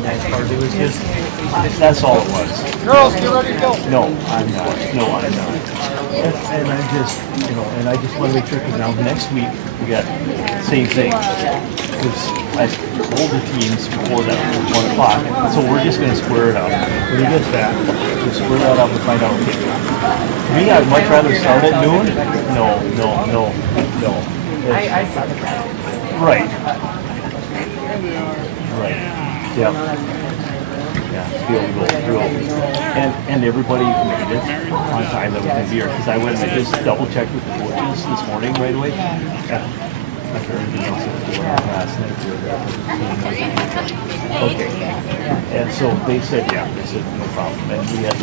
nice part. It was just, that's all it was. Girls, get ready to go. No, I'm not. No, I'm not. And I just, and I just want to make sure, because now next week we got same thing. Because I told the teams before that it was 1 o'clock, so we're just going to square it up. When he gets back, we'll square that up and find out. Okay, me, I'd much rather start at noon. No. I saw the crowd. Right. Right. Yeah. Yeah. Be able to go through. And everybody made it on time that was going to be here. Because I went and I just double checked with the coaches this morning right away. After everything else that was going on last night. Okay. And so they said, they said no problem. And we had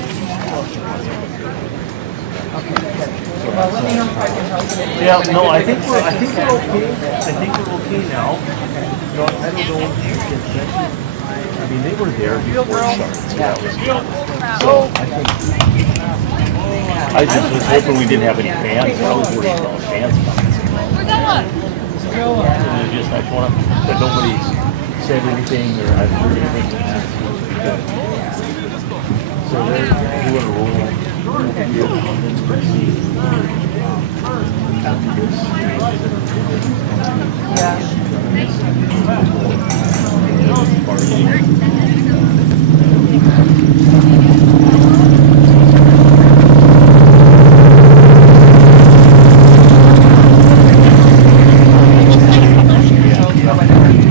Well, let me know if I can help you. yeah, no, I think we're okay. I think we're okay now. No, I don't know. I mean, they were there before it started. So I think I just was hoping we didn't have any fans. I was worried about fans coming. We're going. And just I want to, but nobody said anything or I've heard anything. So they're doing a roll.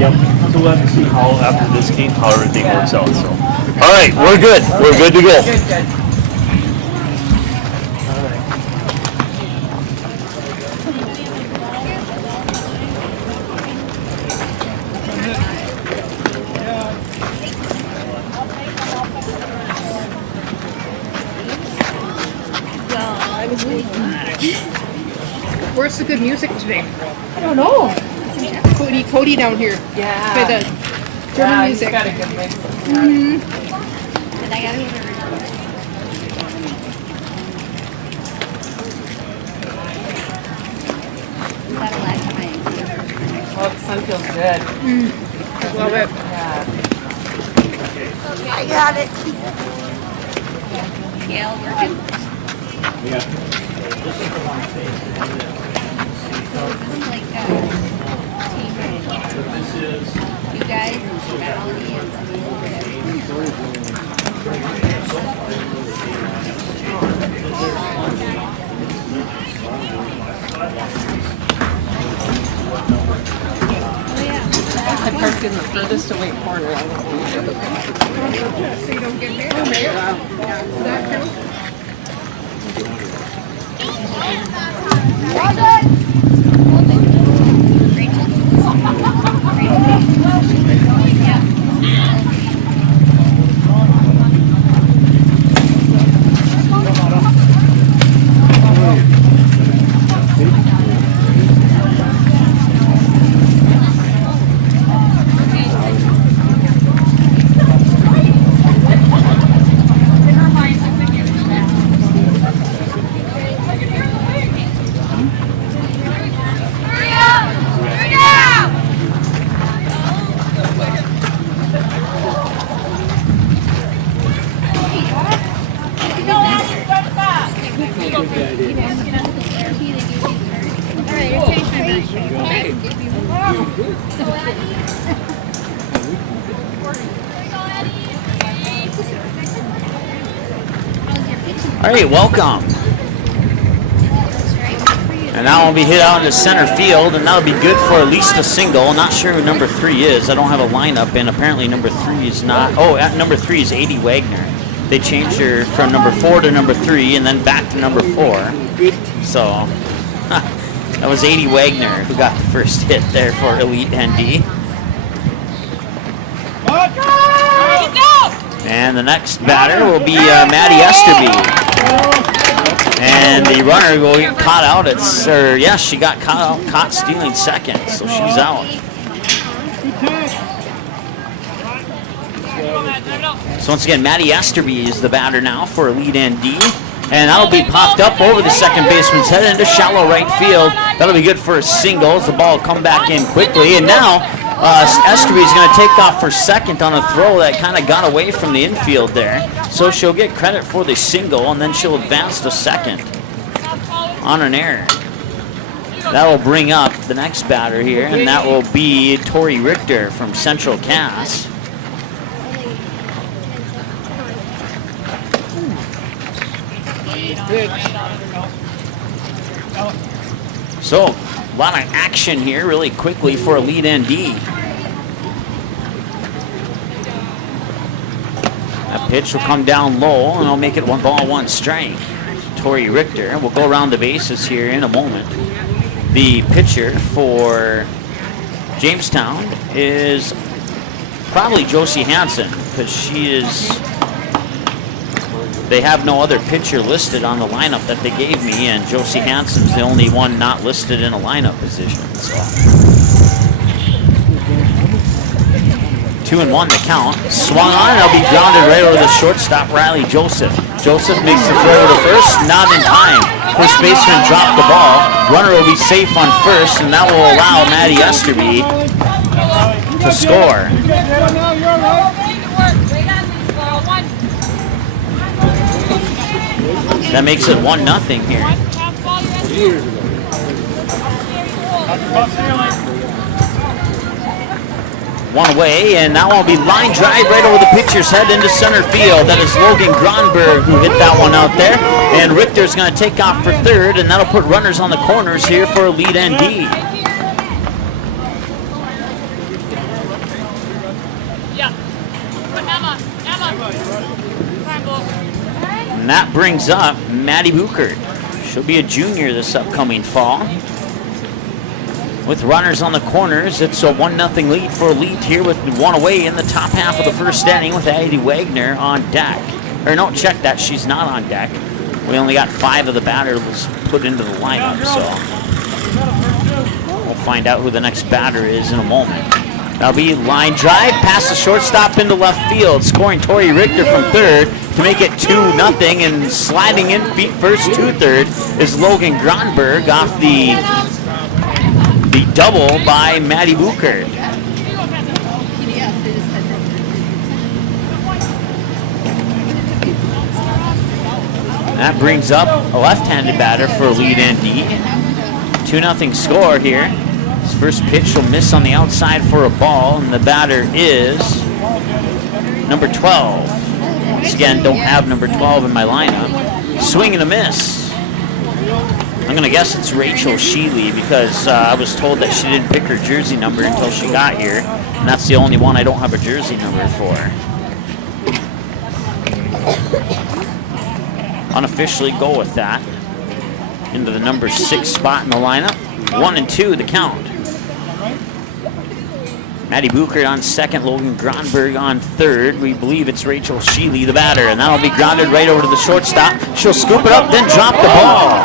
Yep. So we'll have to see how after this game how everything works out. So, all right, we're good. We're good to go. Good. Where's the good music today? I don't know. Cody down here. Yeah. Play the German He's music. got a good mix. Oh, the sun feels good. Love it. Yeah. I got it. Gail working. Like team. You guys, Melanie, and I parked in the furthest away corner. So you don't get married. Does that count? All right, welcome. And now I'll be hit out into center field, and that'll be good for at least a single. I'm not sure who number 3 is. I don't have a lineup, and apparently number 3 is not. Oh, at number 3 is 80 Wagner. They changed her from number 4 to number 3, and then back to number 4. So that was 80 Wagner who got the first hit there for Elite ND. And the next batter will be Maddie Esterby. And the runner will get caught out at, she got caught stealing second, so she's out. So once again, Maddie Esterby is the batter now for Elite ND. And that'll be popped up over the second baseman's head into shallow right field. That'll be good for a single as the ball will come back in quickly. And now Esterby is going to take off for second on a throw that kind of got away from the infield there. So she'll get credit for the single, and then she'll advance to second on an error. That will bring up the next batter here, and that will be Tori Richter from Central Cass. So, a lot of action here really quickly for a lead ND. That pitch will come down low, and I'll make it 1-1 Tori Richter will go around the bases here in a moment. The pitcher for Jamestown is probably Josie Hansen, because they have no other pitcher listed on the lineup that they gave me, and Josie Hansen's the only one not listed in a lineup position. So 2-1 the count. Swung on, and it'll be grounded right over the shortstop, Riley Joseph. Joseph makes the throw to first, not in time. First baseman dropped the ball. Runner will be safe on first, and that will allow Maddie Esterby to score. That makes it 1-0 here. One away, and that will be line drive right over the pitcher's head into center field. That is Logan Gronberg who hit that one out there. And Richter's going to take off for third, and that'll put runners on the corners here for a lead ND. And that brings up Maddie Buchert. She'll be a junior this upcoming fall. With runners on the corners, it's a 1-0 lead for a lead here with one away in the top half of the first inning with Addie Wagner on deck. Or no, check that, she's not on deck. We only got 5 of the batters put into the lineup, so we'll find out who the next batter is in a moment. That'll be line drive past the shortstop into left field, scoring Tori Richter from third to make it 2-0, and sliding in feet first to third is Logan Gronberg off the double by Maddie Buchert. That brings up a left-handed batter for a lead ND. 2-0 score here. His first pitch will miss on the outside for a ball, and the batter is number 12. Once again, don't have number 12 in my lineup. Swing and a miss. I'm going to guess it's Rachel Sheely, because I was told that she didn't pick her jersey number until she got here, and that's the only one I don't have a jersey number for. Unofficially go with that. Into the number 6 spot in the lineup. 1-2 the count. Maddie Buchert on second, Logan Gronberg on third. We believe it's Rachel Sheely, the batter, and that'll be grounded right over to the shortstop. She'll scoop it up, then drop the ball.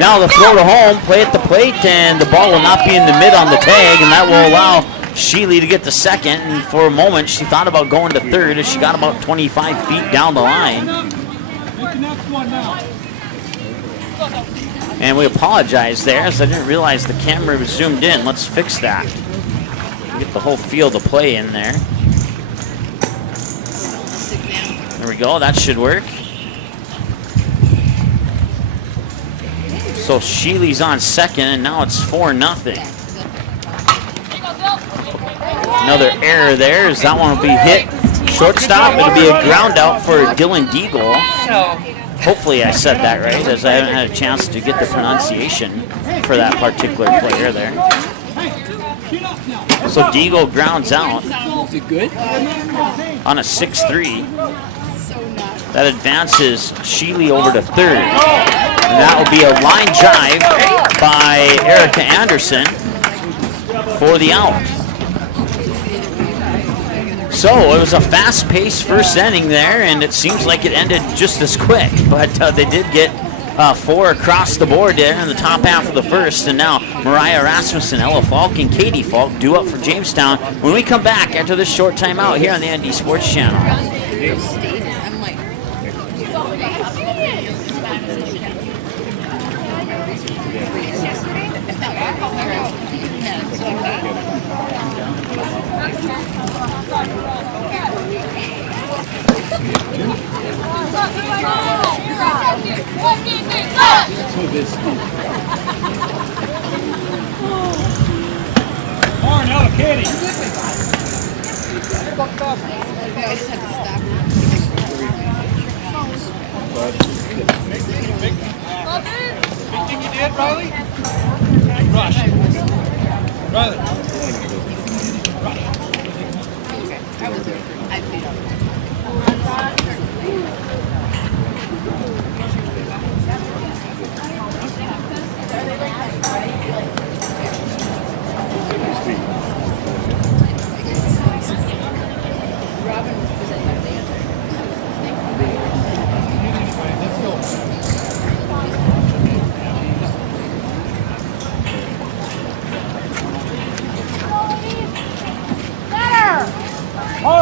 Now the throw to home, play at the plate, and the ball will not be in the mid on the tag, and that will allow Sheely to get to second. And for a moment, she thought about going to third as she got about 25 feet down the line. And we apologize there, as I didn't realize the camera was zoomed in. Let's fix that. Get the whole field of play in there. There we go, that should work. So Sheely's on second, and now it's 4-0. Another error there, as that one will be hit shortstop. It'll be a ground out for Dylan Deagle. Hopefully I said that right, as I haven't had a chance to get the pronunciation for that particular player there. So Deagle grounds out. Is it good? On a 6-3. That advances Sheely over to third. And that will be a line drive by Erica Anderson for the out. So it was a fast-paced first inning there, and it seems like it ended just as quick. But they did get 4 across the board there in the top half of the first. And now Mariah Rasmussen, Ella Falk, and Katie Falk due up for Jamestown when we come back after this short timeout here on the ND Sports Channel. Another kitty. I just have to stop. Think you did, Riley? Rush. Riley. I feel.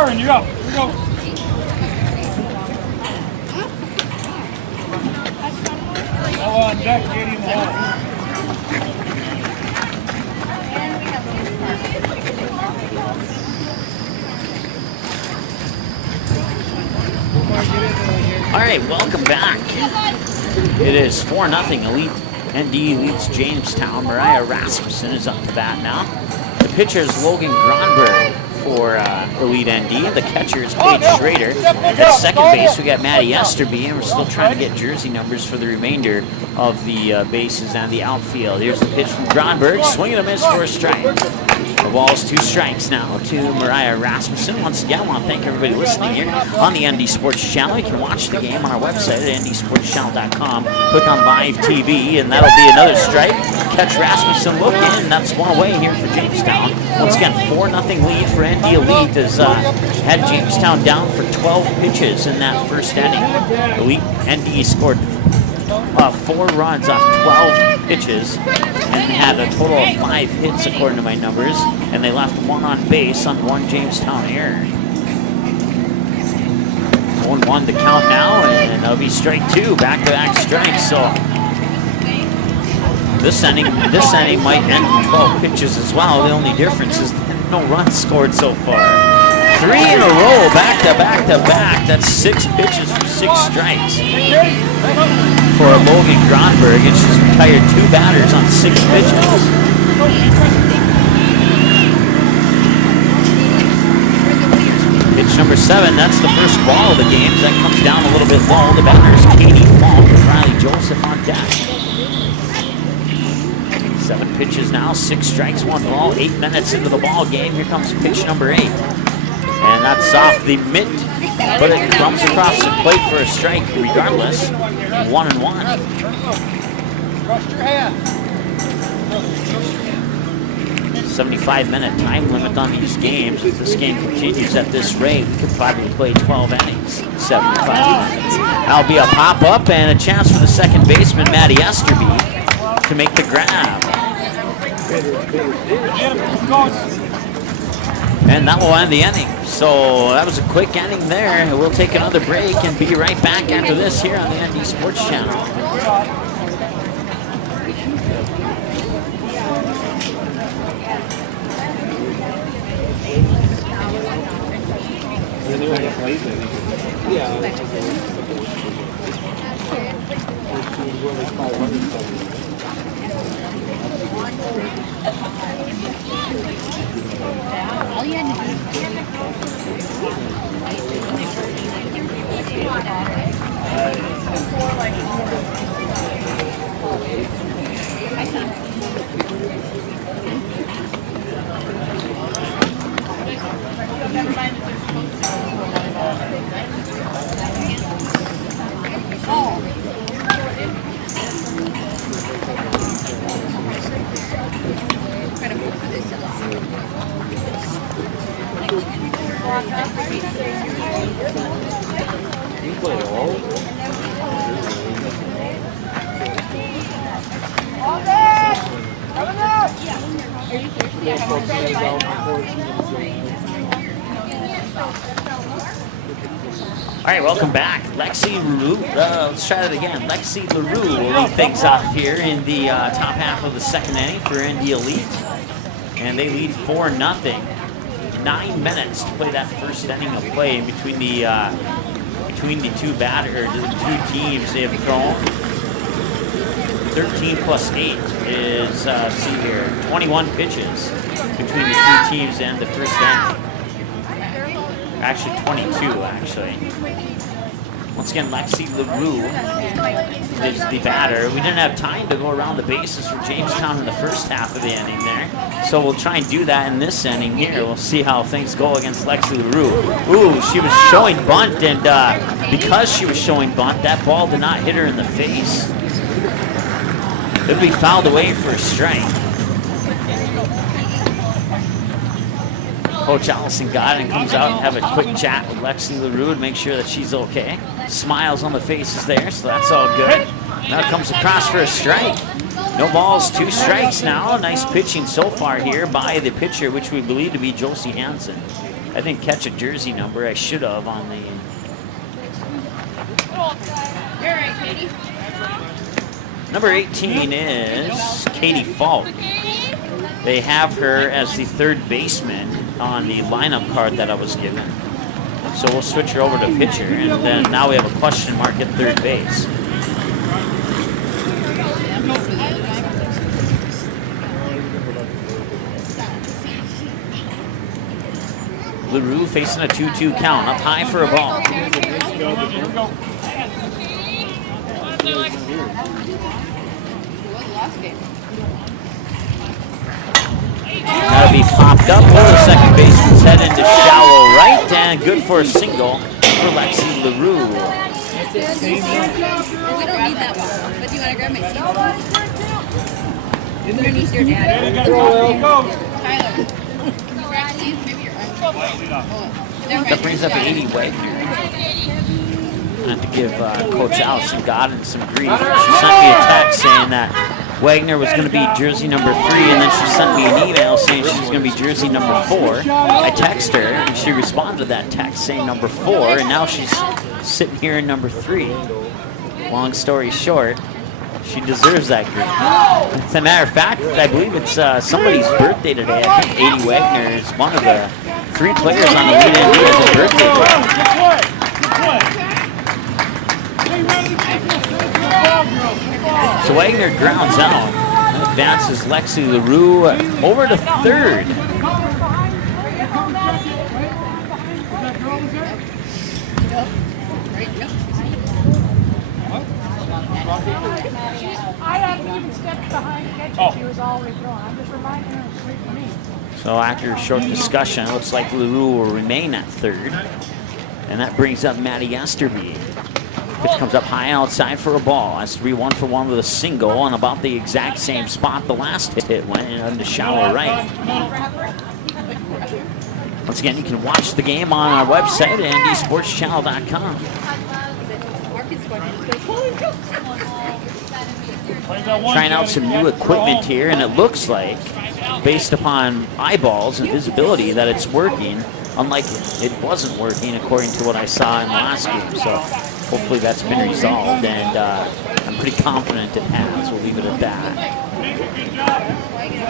Aaron, you're up. Here we go. All on deck, Katie in the hole. All right, welcome back. It is 4-0. Elite ND leads Jamestown. Mariah Rasmussen is up to bat now. The pitcher is Logan Gronberg for Elite ND. The catcher is Paige Schrader. At second base, we got Maddie Esterby, and we're still trying to get jersey numbers for the remainder of the bases and the outfield. Here's the pitch from Gronberg, swing and a miss for a strike. The ball's 2 strikes now to Mariah Rasmussen. Once again, I want to thank everybody listening here on the ND Sports Channel. You can watch the game on our website at ndsportschannel.com. Click on Live TV, and that'll be another strike. Catch Rasmussen look in, and that's one away here for Jamestown. Once again, 4-0 lead for ND Elite has had Jamestown down for 12 pitches in that first inning. Elite ND scored 4 runs off 12 pitches and had a total of 5 hits according to my numbers, and they left 1 on base on 1 Jamestown error. 1-1 to count now, and that'll be strike 2, back-to-back strikes. So this inning might end in 12 pitches as well. The only difference is no runs scored so far. 3 in a row, back-to-back-to-back. That's 6 pitches for 6 strikes for Logan Gronberg, and she's retired 2 batters on 6 pitches. Pitch number 7, that's the first ball of the game. That comes down a little bit low. The batters, Katie Falk and Riley Joseph on deck. 7 pitches now, 6 strikes, 1 ball, 8 minutes into the ball game. Here comes pitch number 8. And that's off the mitt, but it comes across the plate for a strike regardless. 1-1. 75-minute time limit on these games. If this game continues at this rate, we could probably play 12 innings, 75 minutes. That'll be a pop-up and a chance for the second baseman, Maddie Esterby, to make the grab. And that will end the inning. So that was a quick inning there. We'll take another break and be right back after this here on the ND Sports Channel. All you had to All right, welcome back. Lexi LaRue, let's try that again. Lexi LaRue will lead things off here in the top half of the second inning for ND Elite. And they lead 4-0. 9 minutes to play that first inning of play in between the between the two teams. They have thrown 13 plus 8 is, let's see here, 21 pitches between the two teams and the first inning. Actually, 22, actually. Once again, Lexi LaRue is the batter. We didn't have time to go around the bases for Jamestown in the first half of the inning there. So we'll try and do that in this inning here. We'll see how things go against Lexi LaRue. Ooh, she was showing bunt, and because she was showing bunt, that ball did not hit her in the face. It'll be fouled away for a strike. Coach Allison got it and comes out and have a quick chat with Lexi LaRue to make sure that she's okay. Smiles on the faces there, so that's all good. Now it comes across for a strike. No balls, 2 strikes now. Nice pitching so far here by the pitcher, which we believe to be Josie Hansen. I didn't catch a jersey number. I should have on the... Number 18 is Katie Falk. They have her as the third baseman on the lineup card that I was given. So we'll switch her over to pitcher, and then now we have a question mark at third base. LaRue facing a 2-2 count, up high for a ball. That'll be popped up for the second baseman's head into shallow right, and good for a single for Lexi LaRue. We don't need that one. But do you want to grab my seat? Underneath your dad. Tyler. Can you grab seats? Maybe your arm. That brings up 80 Wagner. I have to give Coach Allison Godin some grief. She sent me a text saying that Wagner was going to be jersey number 3, and then she sent me an email saying she was going to be jersey number 4. I texted her, and she responded to that text saying number 4, and now she's sitting here in number 3. Long story short, she deserves that grief. As a matter of fact, I believe it's somebody's birthday today. I think 80 Wagner is one of the 3 players on the lead ND as a birthday today. So Wagner grounds out, advances Lexi LaRue over to third. I haven't even stepped behind catching. She was always going. I'm just reminding her to sleep for me. So after a short discussion, it looks like LaRue will remain at third. And that brings up Maddie Esterby. Pitch comes up high outside for a ball. Esterby 1 for 1 with a single on about the exact same spot the last hit went into shallow right. Once again, you can watch the game on our website at ndsportschannel.com. Trying out some new equipment here, and it looks like, based upon eyeballs and visibility, that it's working, unlike it wasn't working according to what I saw in the last game. So hopefully that's been resolved, and I'm pretty confident it has. We'll leave it at that.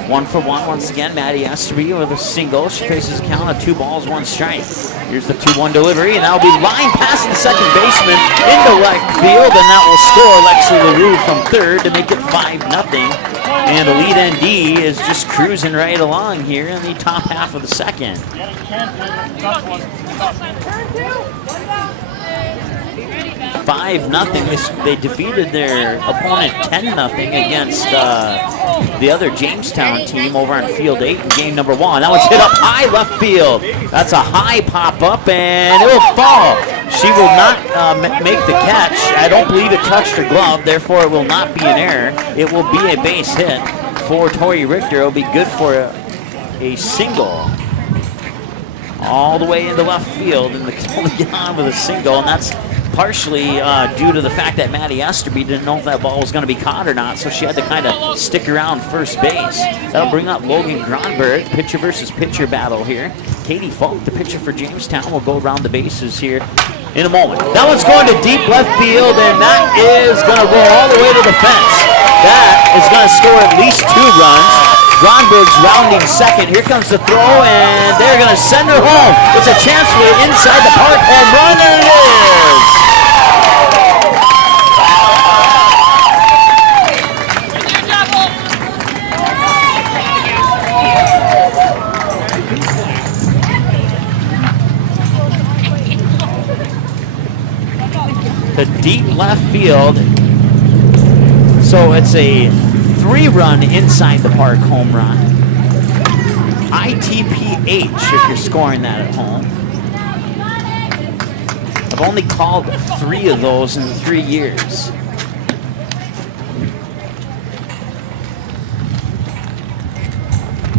1 for 1 once again. Maddie Esterby with a single. She faces a count of 2 balls, 1 strike. Here's the 2-1 delivery, and that'll be lined past the second baseman into left field, and that will score Lexi LaRue from third to make it 5-0. And the lead ND is just cruising right along here in the top half of the second. 5-0. They defeated their opponent 10-0 against the other Jamestown team over on field 8 in game number 1. That one's hit up high left field. That's a high pop up, and it will fall. She will not make the catch. I don't believe it touched her glove, therefore it will not be an error. It will be a base hit for Tori Richter. It will be good for a single all the way into left field, and the only get on with a single, and that's partially due to the fact that Maddie Esterby didn't know if that ball was going to be caught or not, so she had to kind of stick around first base. That'll bring up Logan Gronberg, pitcher versus pitcher battle here. Katie Falk, the pitcher for Jamestown, will go around the bases here in a moment. That one's going to deep left field, and that is going to roll all the way to the fence. That is going to score at least 2 runs. Gronberg's rounding second. Here comes the throw, and they're going to send her home. It's a chance for the inside the park home run, and it is. To deep left field. So it's a 3-run inside the park home run. ITPH if you're scoring that at home. I've only called 3 of those in 3 years.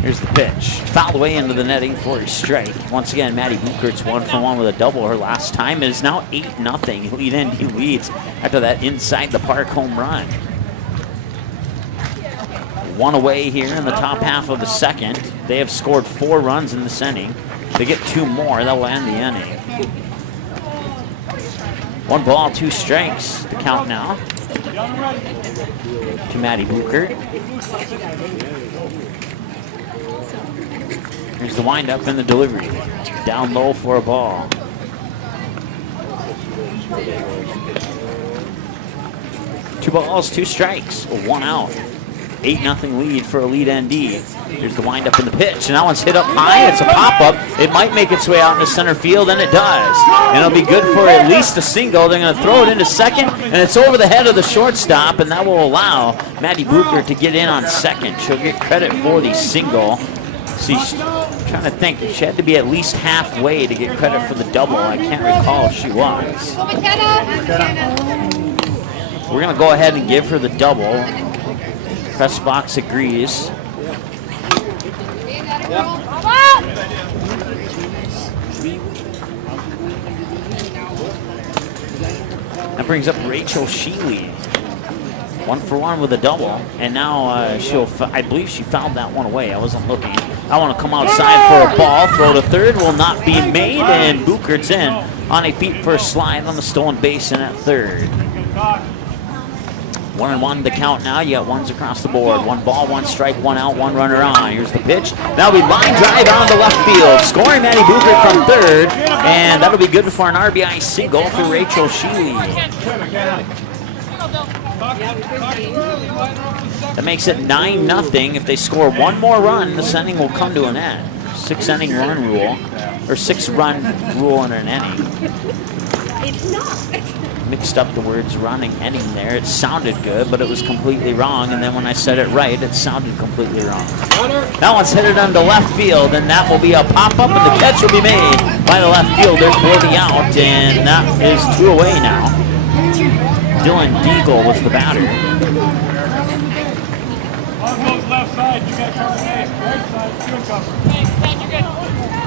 Here's the pitch. Fouled away into the netting for a strike. Once again, Maddie Buchert's 1 for 1 with a double her last time. It is now 8-0. Lead in, he leads after that inside the park home run. 1 away here in the top half of the second. They have scored 4 runs in this inning. They get 2 more, that will end the inning. 1 ball, 2 strikes. The count now to Maddie Buchert. Here's the windup and the delivery. Down low for a ball. Two balls, 2 strikes, 1 out. 8-0 lead for a lead ND. Here's the windup in the pitch, and that one's hit up high. It's a pop-up. It might make its way out into center field, and it does. And it'll be good for at least a single. They're going to throw it into second, and it's over the head of the shortstop, and that will allow Maddie Buchert to get in on second. She'll get credit for the single. See, trying to think, she had to be at least halfway to get credit for the double. I can't recall if she was. We're going to go ahead and give her the double. Press box agrees. That brings up Rachel Sheely. 1 for 1 with a double, and now I believe she fouled that one away. I wasn't looking. I want to come outside for a ball. Throw to third will not be made, and Buchert's in on a feet first slide on the stolen base in at third. 1-1 the count now. You got ones across the board. 1 ball, 1 strike, 1 out, 1 runner on. Here's the pitch. That'll be line drive on the left field. Scoring Maddie Buchert from third, and that'll be good for an RBI single for Rachel Sheely. That makes it 9-0. If they score 1 more run, this inning will come to an end. 6-inning run rule, or 6-run rule in an inning. It's not. Mixed up the words running inning there. It sounded good, but it was completely wrong. And then when I said it right, it sounded completely wrong. That one's headed onto left field, and that will be a pop-up, and the catch will be made by the left fielder for the out, and that is 2 away now. Dylan Deagle was the batter.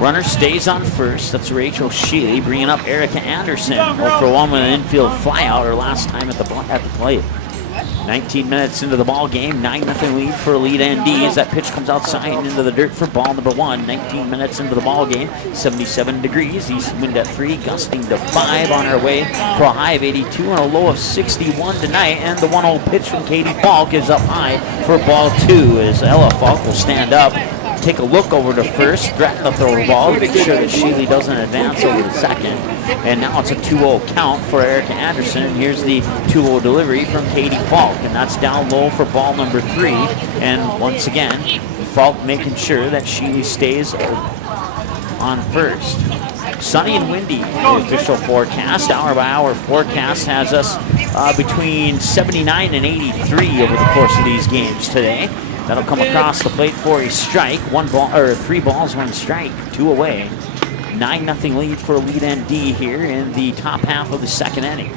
Runner stays on first. That's Rachel Sheely bringing up Erica Anderson. 0 for 1 with an infield flyout her last time at the plate. 19 minutes into the ball game, 9-0 lead for lead ND as that pitch comes outside and into the dirt for ball number 1. 19 minutes into the ball game, 77 degrees, east wind at 3, gusting to 5 on our way for a high of 82 and a low of 61 tonight. And the 1-0 pitch from Katie Falk is up high for ball 2 as Ella Falk will stand up. Take a look over to first, threaten to throw the ball, make sure that Sheely doesn't advance over to second. And now it's a 2-0 count for Erica Anderson. And here's the 2-0 delivery from Katie Falk. And that's down low for ball number 3. And once again, Falk making sure that Sheely stays on first. Sunny and windy, the official forecast. Hour-by-hour forecast has us between 79 and 83 over the course of these games today. That'll come across the plate for a strike. 3 balls, 1 strike, 2 away. 9-0 lead for lead ND here in the top half of the second inning.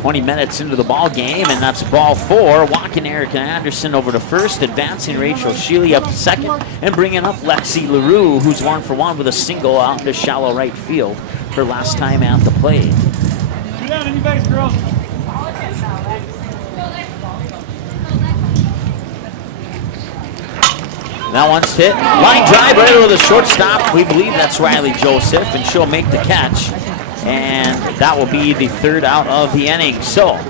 20 minutes into the ball game, and that's ball 4. Walking Erica Anderson over to first, advancing Rachel Sheely up to second, and bringing up Lexi LaRue, who's 1 for 1 with a single out into shallow right field her last time at the plate. Get down in your base, girls. That one's hit. Line drive right over the shortstop. We believe that's Riley Joseph, and she'll make the catch. And that will be the 3rd out of the inning. So,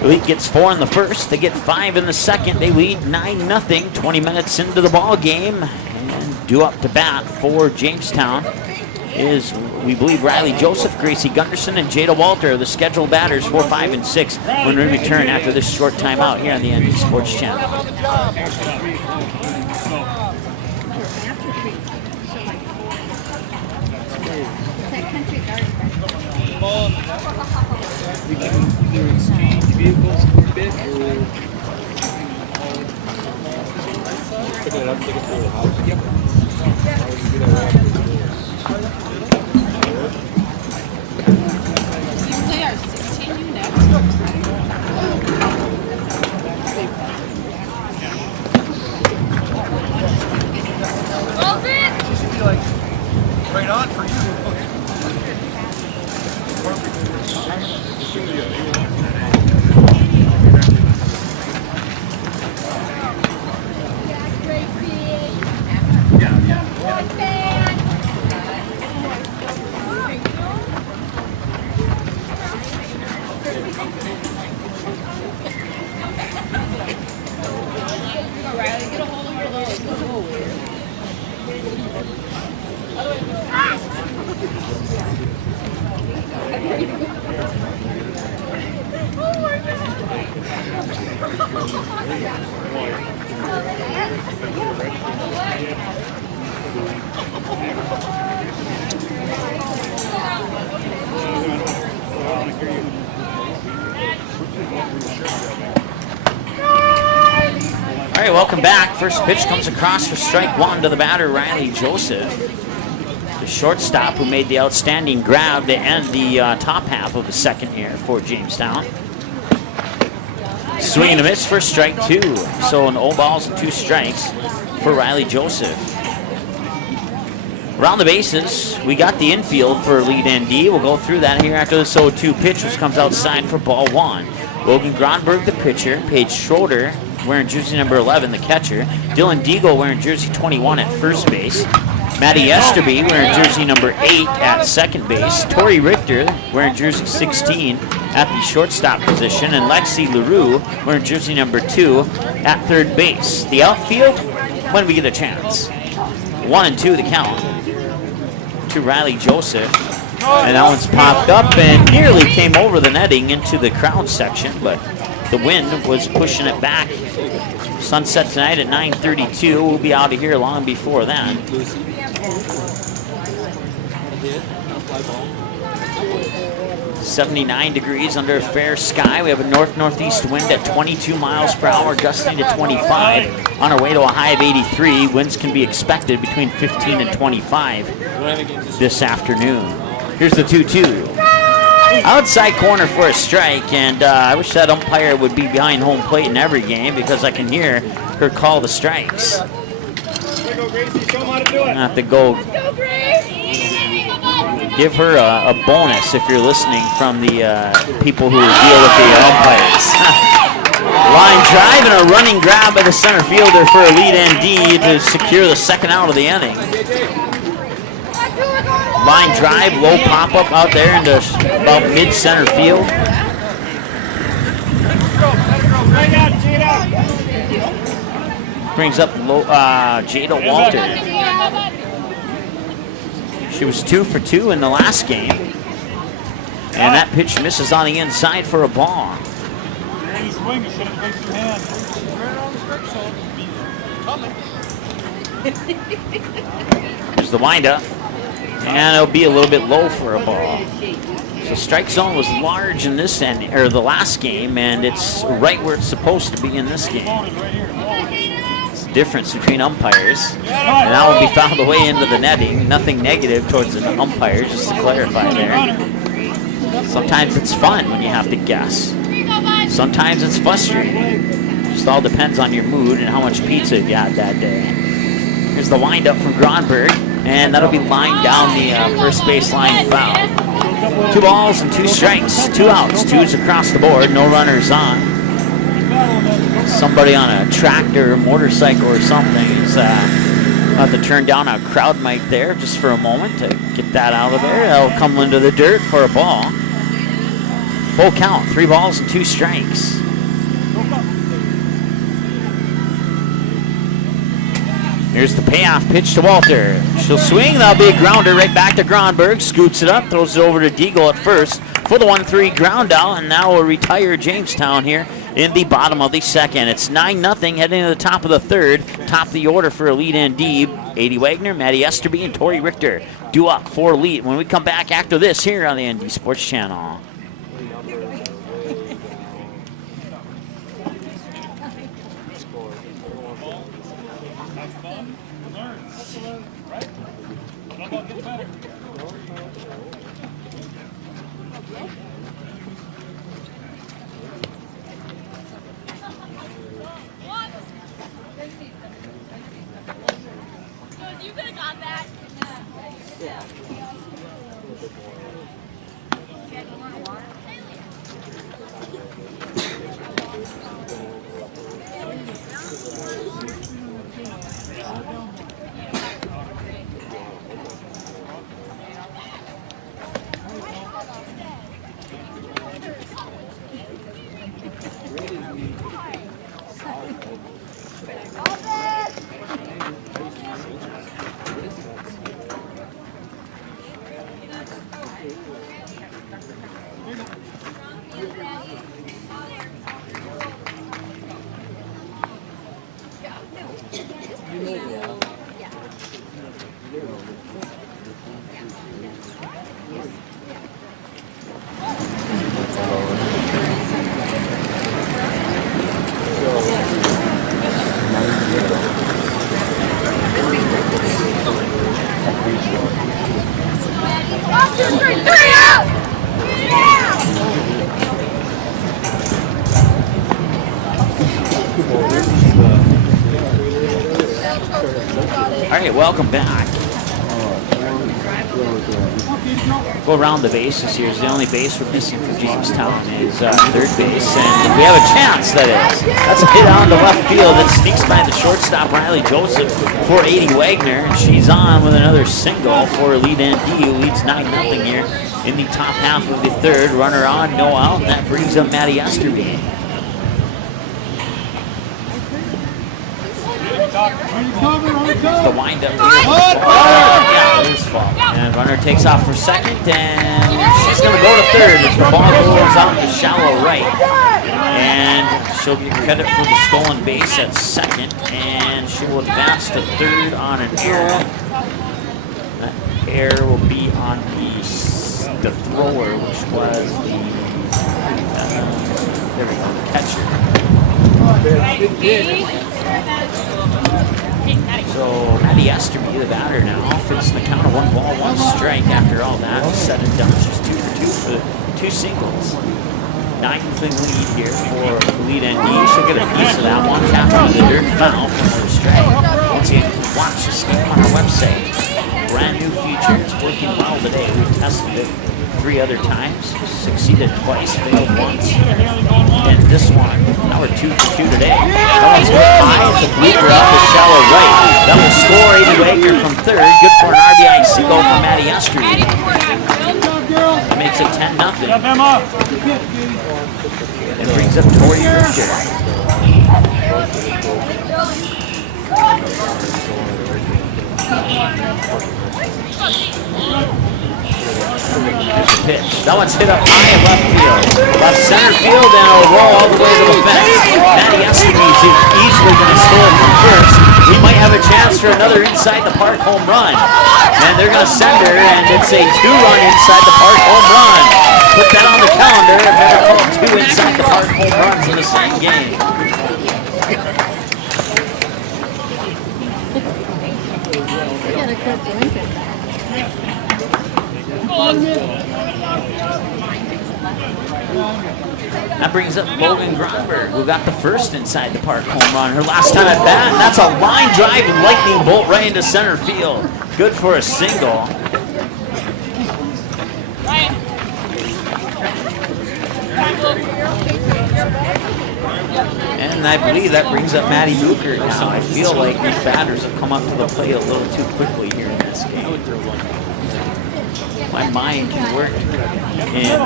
it Elite gets 4 in the first. They get 5 in the second. They lead 9-0. 20 minutes into the ball game. And due up to bat for Jamestown is, we believe, Riley Joseph, Gracie Gunderson, and Jada Walter, the scheduled batters 4, 5, and 6 when we return after this short timeout here on the ND Sports Channel. We can either exchange vehicles for a bit or pick it up, take it to the house. Yep. You play our 16 next. Hold it! Right on for you. All right, welcome back. First pitch comes across for strike one to the batter, Riley Joseph. The shortstop who made the outstanding grab to end the top half of the second here for Jamestown. Swing and a miss for strike two. So 0 balls and 2 strikes for Riley Joseph. Around the bases, we got the infield for lead ND. We'll go through that here after the 0-2 pitch, which comes outside for ball 1. Logan Gronberg, the pitcher. Paige Schroeder, wearing jersey number 11, the catcher. Dylan Deagle, wearing jersey 21 at first base. Maddie Esterby, wearing jersey number 8 at second base. Tori Richter, wearing jersey 16 at the shortstop position. And Lexi LaRue, wearing jersey number 2 at third base. The outfield, when we get a chance. 1-2 the count to Riley Joseph. And that one's popped up and nearly came over the netting into the crowd section, but the wind was pushing it back. Sunset tonight at 9:32. We'll be out of here long before then. 79 degrees under a fair sky. We have a north-northeast wind at 22 miles per hour, gusting to 25. On our way to a high of 83. Winds can be expected between 15 and 25 this afternoon. Here's the 2-2. Outside corner for a strike, and I wish that umpire would be behind home plate in every game because I can hear her call the strikes. Not to go. Give her a bonus if you're listening from the people who deal with the umpires. Line drive and a running grab by the center fielder for a lead ND to secure the second out of the inning. Line drive, low pop-up out there into about mid-center field. Brings up Jada Walter. She was 2 for 2 in the last game. And that pitch misses on the inside for a ball. There's the windup. And it'll be a little bit low for a ball. So strike zone was large in this end, or the last game, and it's right where it's supposed to be in this game. It's the difference between umpires. And that will be fouled away into the netting. Nothing negative towards the umpire, just to clarify there. Sometimes it's fun when you have to guess. Sometimes it's frustrating. Just all depends on your mood and how much pizza you had that day. Here's the windup from Gronberg. And that'll be lined down the first baseline foul. 2 balls and 2 strikes, 2 outs, 2s across the board, no runners on. Somebody on a tractor, motorcycle, or something is about to turn down a crowd mic there just for a moment to get that out of there. That'll come into the dirt for a ball. Full count, 3 balls and 2 strikes. Here's the payoff pitch to Walter. She'll swing, that'll be a grounder right back to Gronberg. Scoops it up, throws it over to Deagle at first for the 1-3 ground out, and now we'll retire Jamestown here in the bottom of the second. It's 9-0 heading to the top of the third. Top of the order for a lead in D. 80 Wagner, Maddie Esterby, and Tori Richter due up for lead. When we come back after this here on the ND Sports Channel. You could have got that. All right, welcome back. Go around the bases here. The only base we're missing for Jamestown is third base, and if we have a chance, that is. That's a hit on the left field that sneaks by the shortstop, Riley Joseph, for 80 Wagner. She's on with another single for lead ND, who leads 9-0 here in the top half of the third. Runner on, no out. That brings up Maddie Esterby. It's the windup here. Yeah, it is fall. And runner takes off for second, and she's going to go to third as the ball goes out to shallow right. And she'll get credit for the stolen base at second, and she will advance to third on an error. That error will be on the thrower, which was the there we go, the catcher. So Maddie Esterby, the batter now, facing the count of 1 ball, 1 strike. After all that is said and done, she's 2 for 2 for the 2 singles. 9th lead here for lead ND. She'll get a piece of that one. Tap on the dirt, foul for a strike. Once again, watch this game on our website. Brand new feature. It's working well today. We tested it 3 other times. Succeeded twice, failed once. And this one, now we're 2 for 2 today. That one's hit high. It's a blooper up the shallow right. That will score 80 Wagner from third. Good for an RBI single for Maddie Esterby. That makes it 10-0. And brings up Tori Richter. There's a pitch. That one's hit up high in left field. Left center field, and it'll roll all the way to the fence. Maddie Esterby is easily going to steal it from first. We might have a chance for another inside the park home run. And they're going to send her, and it's a 2-run inside the park home run. Put that on the calendar. I've never called 2 inside the park home runs in the same game. That brings up Logan Gronberg, who got the first inside the park home run her last time at bat. And that's a line drive lightning bolt right into center field. Good for a single. And I believe that brings up Maddie Bucher now. I feel like these batters have come up to the plate a little too quickly here in this game. My mind can work in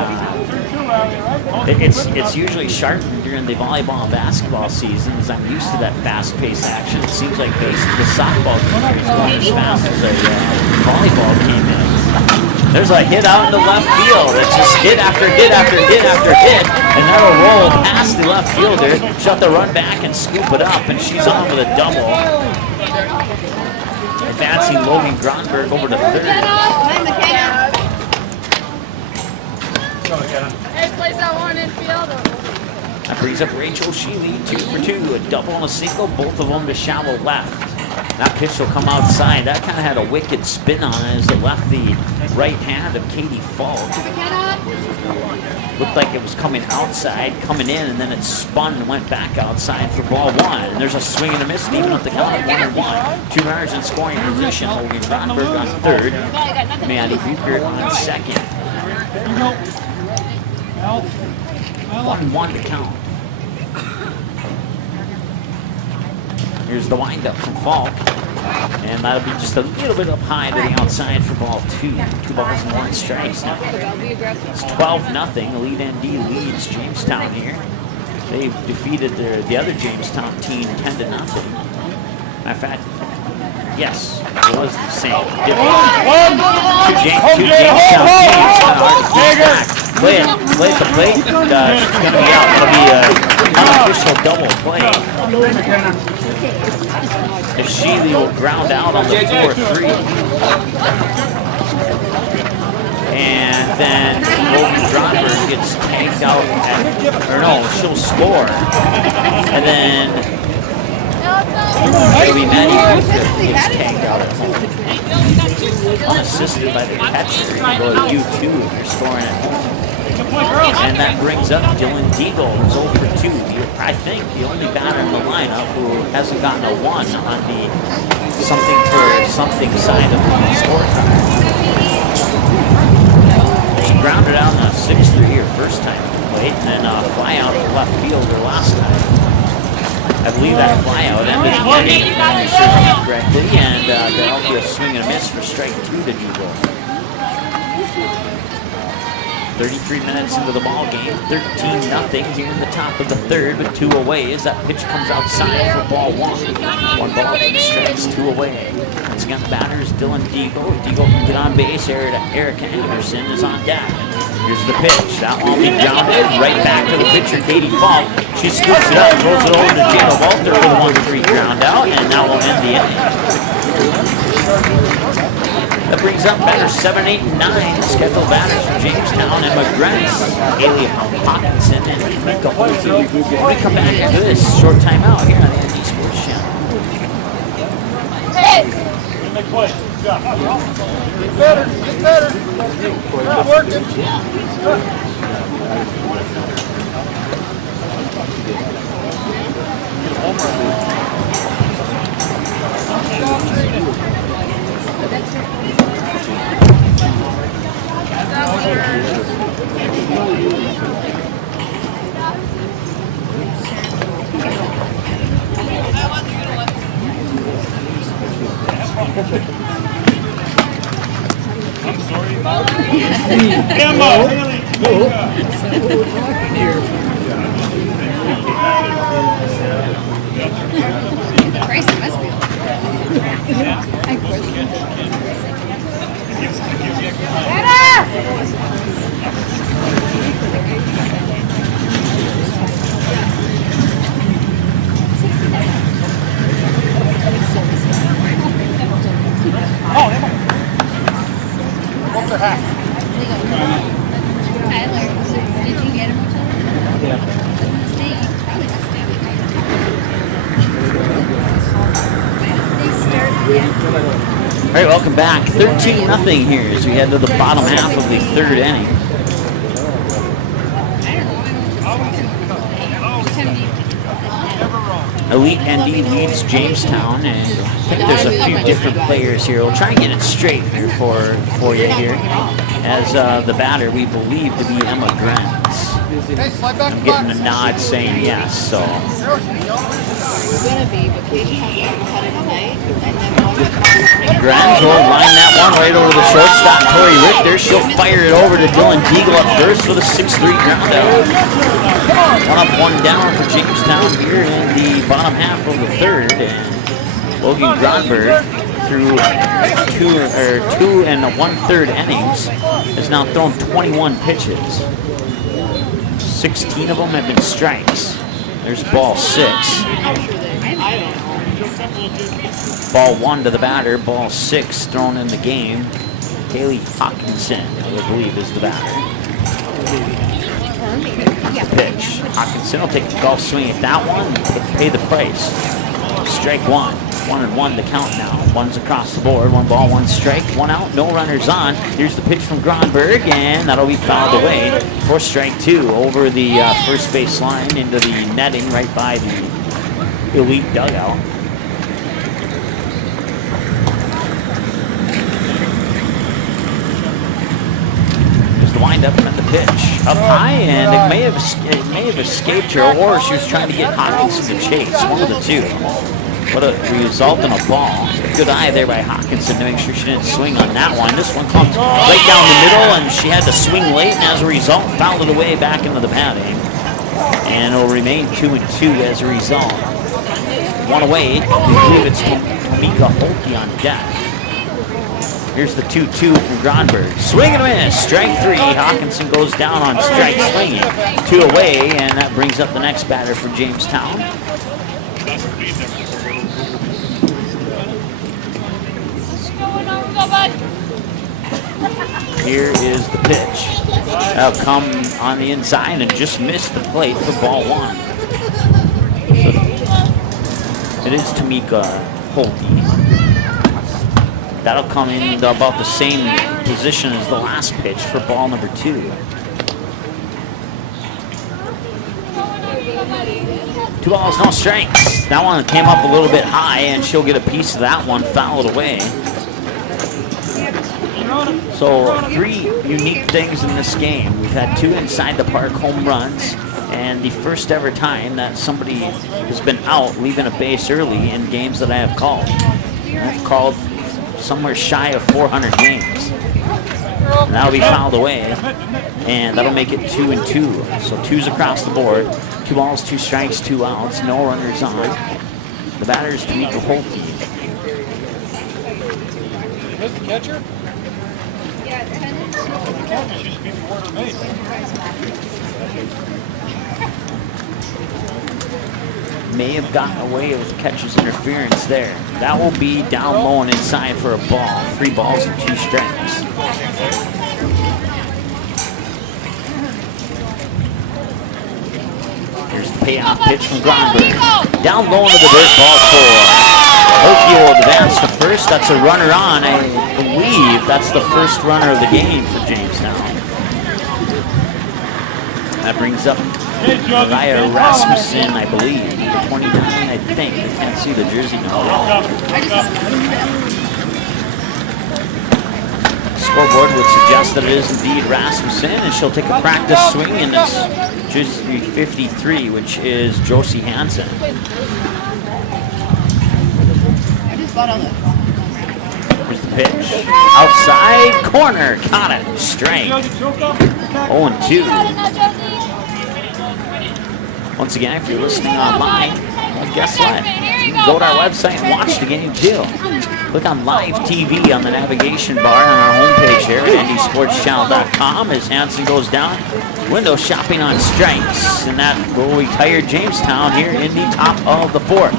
It's usually sharpened during the volleyball and basketball seasons. I'm used to that fast-paced action. It seems like the softball game is going as fast as a volleyball game is. There's a hit out in the left field. It's just hit after hit after hit after hit, and that'll roll past the left fielder. She'll have to run back and scoop it up, and she's on with a double. Advancing Logan Gronberg over to third. Hey, place that one in field. That brings up Rachel Sheely, 2 for 2, a double and a single, both of them to shallow left. That pitch will come outside. That kind of had a wicked spin on it as it left the right hand of Katie Falk. Looked like it was coming outside, coming in, and then it spun and went back outside for ball one. And there's a swing and a miss, and even up the count of 1-1. 2 runners in scoring position. Logan Gronberg on third, Maddie Bucher on second. 1-1 to count. Here's the windup from Falk. And that'll be just a little bit up high to the outside for ball 2. 2 balls and 1 strikes now. It's 12-0. Elite ND leads Jamestown here. They defeated the other Jamestown team 10-0. Matter of fact, yes, it was the same. Two Jamestown teams kind of hard to keep track. Play at the plate. She's going to be out. It'll be an unofficial double play. If Sheely will ground out on the 4-3. And then Logan Gronberg gets tagged out she'll score. And then it'll be Maddie Bucher who gets tagged out at home. Unassisted by the catcher. You go to U2 if you're scoring at home. And that brings up Dylan Deagle, who's 0 for 2. I think the only batter in the lineup who hasn't gotten a 1 on the something for something side of the scorecard. She grounded out on a 6-3 her first time at the plate, and then a fly out to left field her last time. I believe that fly out ended in inning, if I'm remembering correctly, and there'll be a swing and a miss for strike 2 to Deagle. 33 minutes into the ball game, 13-0 here in the top of the third, but 2 away as that pitch comes outside for ball 1. 1 ball, 2 strikes, 2 away. Once again, the batter is Dylan Deagle. If Deagle can get on base, Erica Anderson is on deck. Here's the pitch. That will be grounded right back to the pitcher, Katie Falk. She scoops it up, throws it over to Jana Walter for the 1-3 ground out, and that will end the inning. That brings up batters 7, 8, and 9. Scheduled batters for Jamestown and McGrents, Haley Hawkinson, and Mika Holke. We come back into this short timeout here on the ND Sports Channel. Make play. Good job. Get better. Get better. Not working. I'm sorry. Emma, Grayson Westfield. What's the hat? Tyler, did you get him? Yeah. All right, welcome back. 13-0 here as we head to the bottom half of the third inning. Elite ND leads Jamestown, and I think there's a few different players here. We'll try and get it straight here for you here. As the batter, we believe to be Emma Grants. I'm getting a nod saying yes, so. We're gonna be, but Katie has to cut it tonight, and then one Grimes will line that one right over the shortstop, Tori Richter. She'll fire it over to Dylan Deagle up first with a 6-3 ground out. 1 up, 1 down for Jamestown here in the bottom half of the third. And Logan Gronberg, through 2 and 1/3 innings, has now thrown 21 pitches. 16 of them have been strikes. There's ball 6. Ball 1 to the batter, ball 6 thrown in the game. Haley Hawkinson, I believe, is the batter. Pitch. Hawkinson will take a golf swing at that one, pay the price. Strike 1. 1-1 to count now. 1's across the board. 1 ball, 1 strike. 1 out. No runners on. Here's the pitch from Gronberg, and that'll be fouled away for strike 2 over the first base line into the netting right by the elite dugout. There's the windup and the pitch up high, and it may have escaped her, or she was trying to get Hawkinson to chase. One of the two. What a result in a ball. Good eye there by Hawkinson to make sure she didn't swing on that one. This one comes right down the middle, and she had to swing late, and as a result, fouled it away back into the padding. And it'll remain 2-2 as a result. 1 away. I believe it's Tamika Holke on deck. Here's the 2-2 from Gronberg. Swing and a miss. Strike 3. Hawkinson goes down on strike swinging. 2 away, and that brings up the next batter for Jamestown. Here is the pitch. That'll come on the inside and just missed the plate for ball 1. So it is Tamika Holke. That'll come in about the same position as the last pitch for ball number 2. 2 balls, no strikes. That one came up a little bit high, and she'll get a piece of that one, fouled away. So 3 unique things in this game. We've had 2 inside the park home runs, and the first ever time that somebody has been out leaving a base early in games that I have called. I've called somewhere shy of 400 games. And that'll be fouled away, and that'll make it 2-2. So 2's across the board. 2 balls, 2 strikes, 2 outs, no runners on. The batter is Tamika Holke. Who's the catcher? May have gotten away with catcher's interference there. That will be down low and inside for a ball. 3 balls and 2 strikes. Here's the payoff pitch from Gronberg. Down low into the dirt, ball 4. Holke will advance to first. That's a runner on. I believe that's the first runner of the game for Jamestown. That brings up Mariah Rasmussen, I believe. 29, I think. I can't see the jersey number. Scoreboard would suggest that it is indeed Rasmussen, and she'll take a practice swing, and it's jersey 53, which is Josie Hansen. Here's the pitch. Outside corner. Caught it. Strike. 0-2. Once again, if you're listening online, well, guess what? You can go to our website and watch the game too. Click on Live TV on the navigation bar on our homepage here at ndsportschannel.com as Hansen goes down. Window shopping on strikes, and that will retire Jamestown here in the top of the 4th.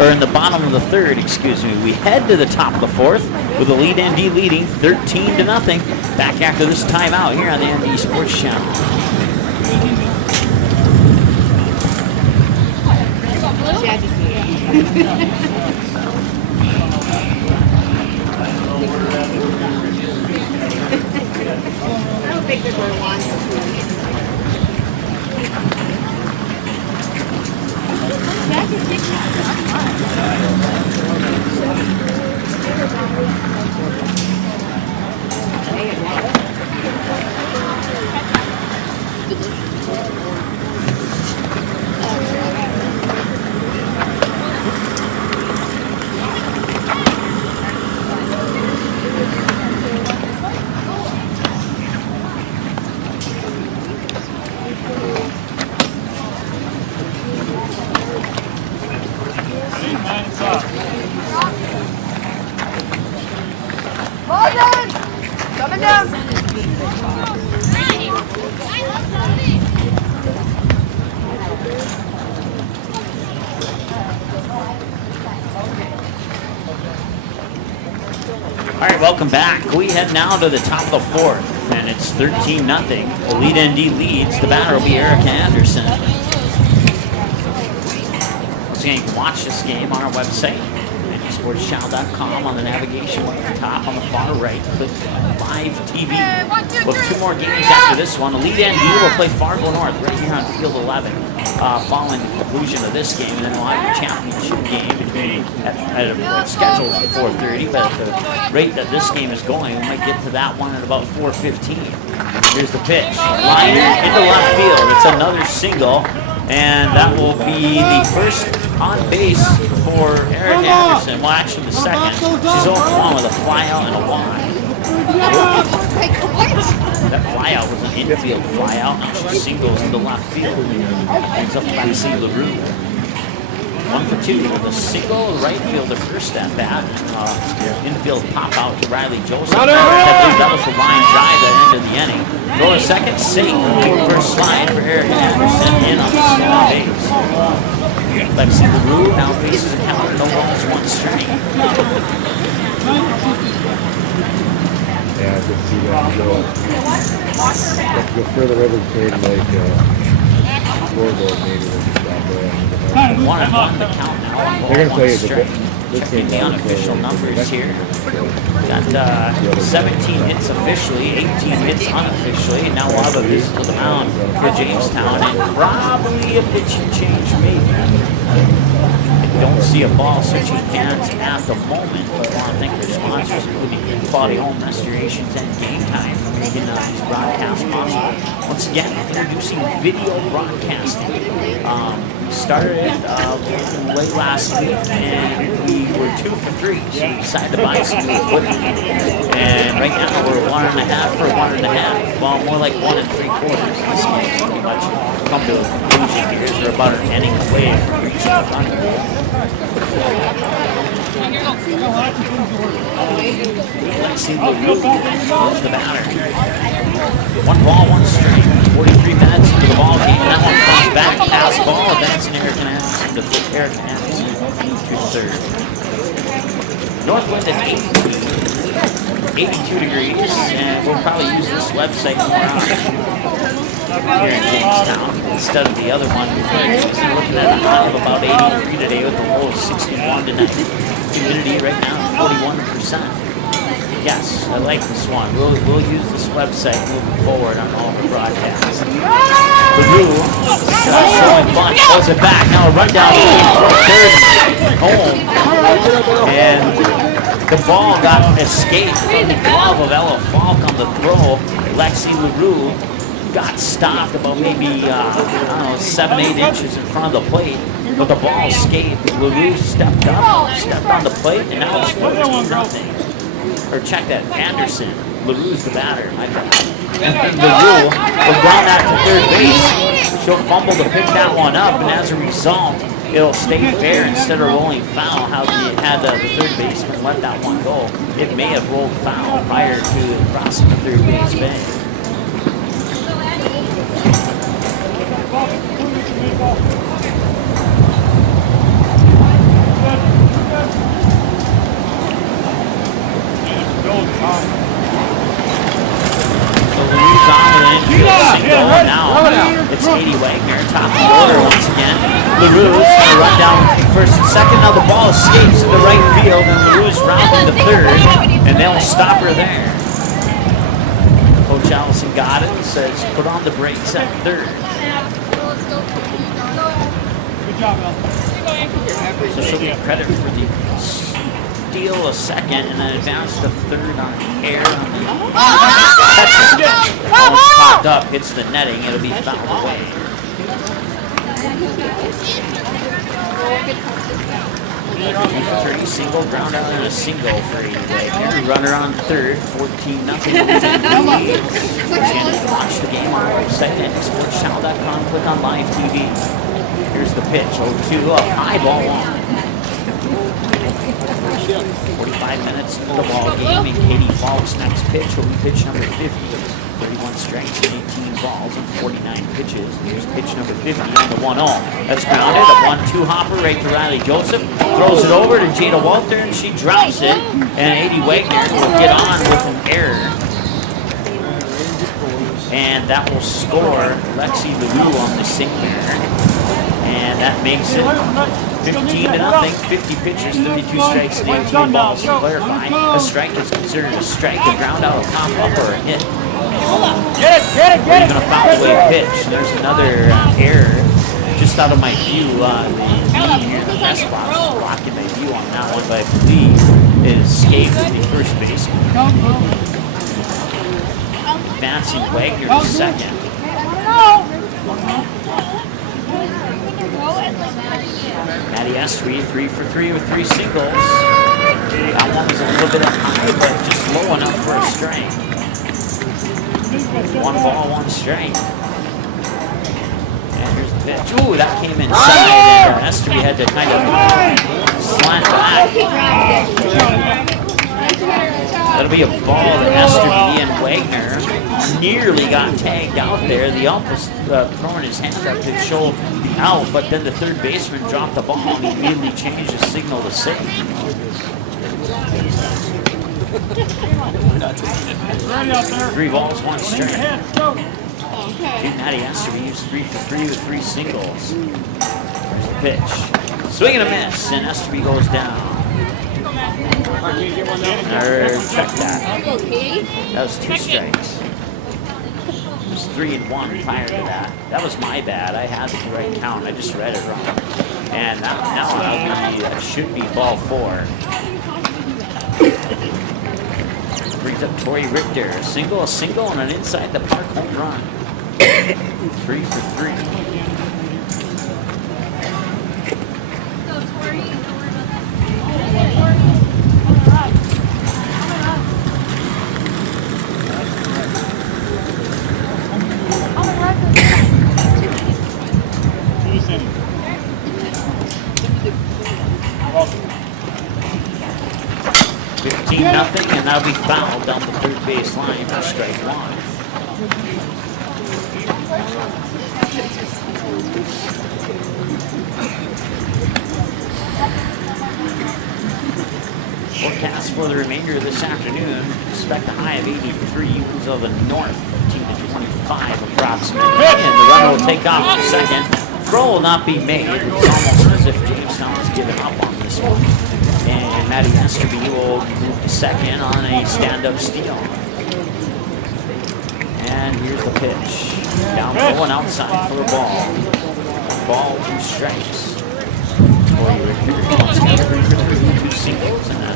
Or in the bottom of the 3rd, excuse me. We head to the top of the 4th with the lead ND leading 13-0. Back after this timeout here on the ND Sports Channel. I don't think they're going to want to. All right, welcome back. We head now to the top of the fourth, and it's 13-0. The lead ND leads. The batter will be Erica Anderson. Once again, you can watch this game on our website, sportschannel.com, on the navigation bar at the top on the far right. Click Live TV. We'll have 2 more games after this one. The lead ND will play Fargo North right here on Field 11 following the conclusion of this game. And then we'll have a championship game between at scheduled at 4:30. But at the rate that this game is going, we might get to that one at about 4:15. Here's the pitch. Liner into left field. It's another single. And that will be the first on base for Eric Anderson. Well, actually the second. She's 0-1 with a fly out and a walk. That fly out was an infield fly out. Now she singles into left field. Brings up Lexi LaRue. 1 for 2 with a single right fielder first at bat. Infield pop out to Riley Joseph. That was the line drive that ended the inning. Go to second, safe. First slide for Eric Anderson in on the second base. Lexi LaRue now faces a counter, no balls, 1 strike. Yeah, I could see that go. Let's go further over the third, like scoreboard maybe. One the count now. They're going to play Checking the unofficial numbers here. Got 17 hits officially, 18 hits unofficially. Now we'll have a visit to the mound for Jamestown and probably a pitching change maybe. I don't see a ball switching hands at the moment, but I want to thank our sponsors, including Quality Home Restorations and Game Time, for making these broadcasts possible. Once again, introducing video broadcasting. We started late last week, and we were 2 for 3, so we decided to buy some new equipment. And right now we're 1.5 for 1.5. Well, more like 1 3/4. This game's pretty much come to a conclusion here. We're about an inning away from reaching the running. Let's see the the batter. 1 ball, 1 strike. 43 minutes into the ball game. That one comes back, pass ball, advancing Eric Anderson to third. Northwind at 82 degrees, and we'll probably use this website more often here in Jamestown instead of the other one. We're looking at a high of about 83 today with a low of 61 tonight. Humidity right now is 41%. Yes, I like this one. We'll use this website moving forward on all the broadcasts. LaRue showing bunch, pulls it back. Now a rundown third home. And the ball got escaped from the glove of Ella Falk on the throw. Lexi LaRue got stopped about maybe, 7-8 inches in front of the plate. But the ball escaped. LaRue stepped on the plate, and now it's 14-0. Or check that, Anderson. LaRue's the batter. LaRue will ground that to third base. She'll fumble to pick that one up, and as a result, it'll stay fair instead of rolling foul. How you had the third baseman let that one go. It may have rolled foul prior to crossing the third base bay. So Louise on with an infield single, and now it's Katie Wagner, top of the order once again. LaRue's going to run down first and second. Now the ball escapes into right field, and LaRue's rounding to third, and they'll stop her there. Coach Allison got it, says put on the brakes at third. Good job, Al. So she'll get credit for the steal a second and then advance to third on the air. Almost popped up, hits the netting, it'll be fouled away. 30 single, ground out and a single for Wagner. Runner on third, 14-0. Watch the game on our website at sportschannel.com. Click on Live TV. Here's the pitch, 0-2, up high, ball 1. 45 minutes into the ball game, and Katie Falk's next pitch will be pitch number 50 for strikes and 18 balls and 49 pitches. Here's pitch number 50 on the 1-0. That's grounded. A 1-2 hopper right to Riley Joseph. Throws it over to Jada Walter, and she drops it. And A.D. Wagner will get on with an error. And that will score Lexi LaRue on the sinker. And that makes it 15-0. 50 pitches, 32 strikes, and 18 balls. To clarify, a strike is considered a strike. A ground out, a pop up, or a hit. Or even a foul away pitch. There's another error just out of my view. The here in the press box is blocking my view on that one, but I believe it escaped the first baseman. Advancing Wagner to second. Maddie Estrie, 3 for 3 with 3 singles. That one was a little bit high, but just low enough for a strike. 1 ball, 1 strike. And here's the pitch. Ooh, that came inside, and Estrie had to kind of slant back. That'll be a ball to Estrie, and Wagner nearly got tagged out there. The ump was throwing his hand up to show out, but then the third baseman dropped the ball and he immediately changed his signal to safe. 3 balls, 1 strike. Natty Estrie used 3 for 3 with 3 singles. There's the pitch. Swing and a miss, and Estrie goes down. Or check that. That was 2 strikes. It was 3 and 1 prior to that. That was my bad. I had the right count. I just read it wrong. And now that should be ball 4. Brings up Tori Richter. A single, and an inside the park home run. 3 for 3. 15-0, and that'll be fouled down the third base line for strike 1. Forecast for the remainder of this afternoon. Expect a high of 83, winds of the north, 15 to 25 approximately. And the runner will take off for second. Throw will not be made. It's almost as if Jamestown has given up on this one. And Maddie Estrie will move to second on a stand-up steal. And here's the pitch. Down low and outside for a ball. Ball, 2 strikes. Tori Richter once again 3 for 3, 2 singles, and a